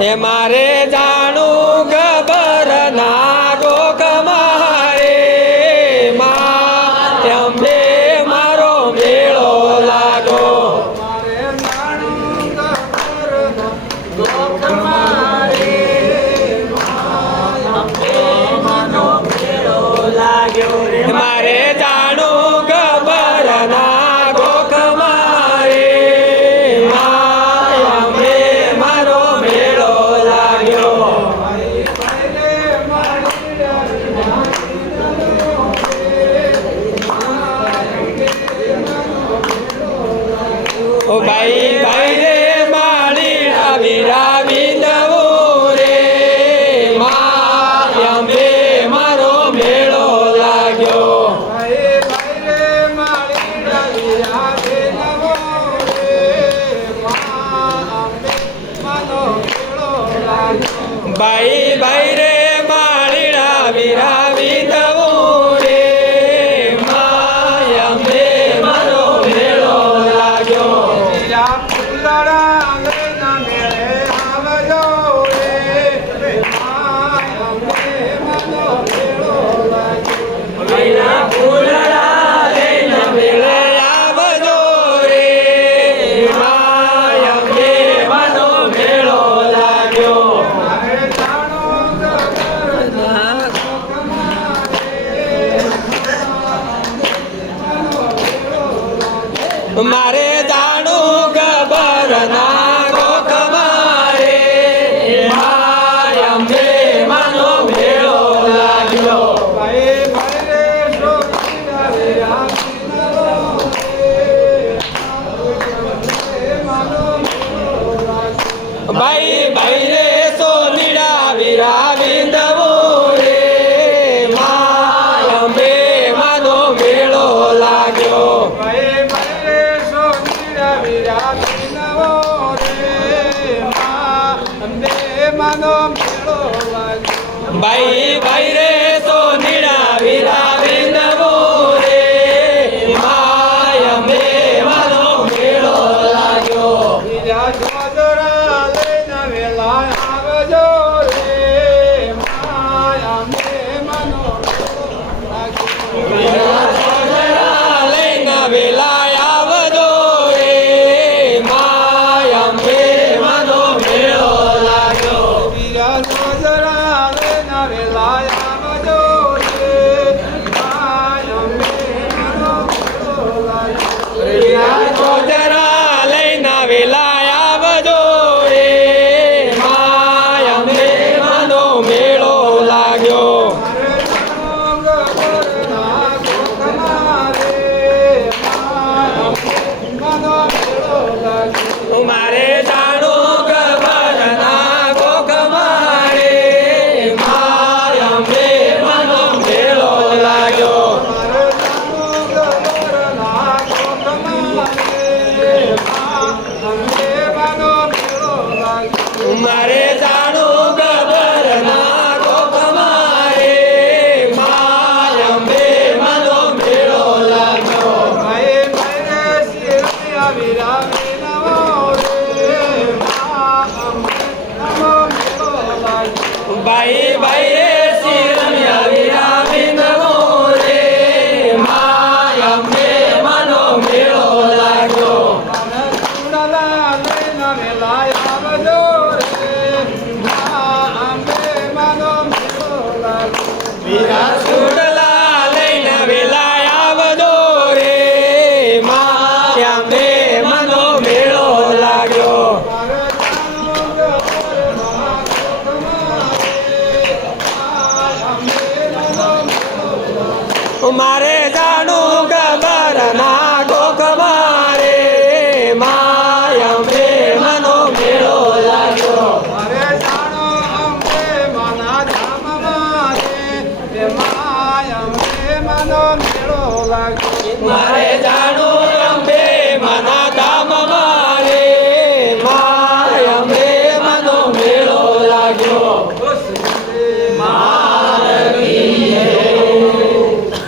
એ મારે જાણું ખબર ના ગોખ મારે માં અંબે મારો મેળો લાગો મારે જાણું ખબર ના ગોખ મારે અંબે મારો મેળો લાગ્યો ઓ ભાઈ ભાઈ રે માળી રાવી રાવી દવું રે અંબે મારો મેળો લાગ્યો ભાઈ ભાઈ રે માળી રાવી રાવી દવું રે અંબે મારો મેળો લાગ્યો મારે જાણું ખબર ના ગોખ મારે અંબે માનો મેળો લાગ્યો ભાઈ ભાઈ રે સોનીડા વિરાવી દવું રે અંબે માનો મેળો લાગ્યો ભાઈ ભાઈ રે સોનીડા વિરાવી દવું રે અંબે માનો મેળો લાગ્યો લઈને વેલા આવજો રે અંબે માનો મેળો લાગ્યો જરા લઈને વેલા આવજો રે અંબે માનો મેળો લાગ્યો મારે જાણું ખબર ના ગોખ મારે અંબે માનો મેળો લાગ્યો મારે જાણું ખબર ના ગોખ મારે અંબે માનો મેળો લાગ્યો ભાઈ ભાઈ રે શિરમિયા વિરાવી દવું રે અંબે માનો મેળો લાગ્યો વીરા સુડલા લઈને વેલા આવજો રે અંબે માનો મેળો લાગ્યો મારે જાણું ખબર ના ગોખ મારે અંબે માનો મેળો લાગ્યો મારે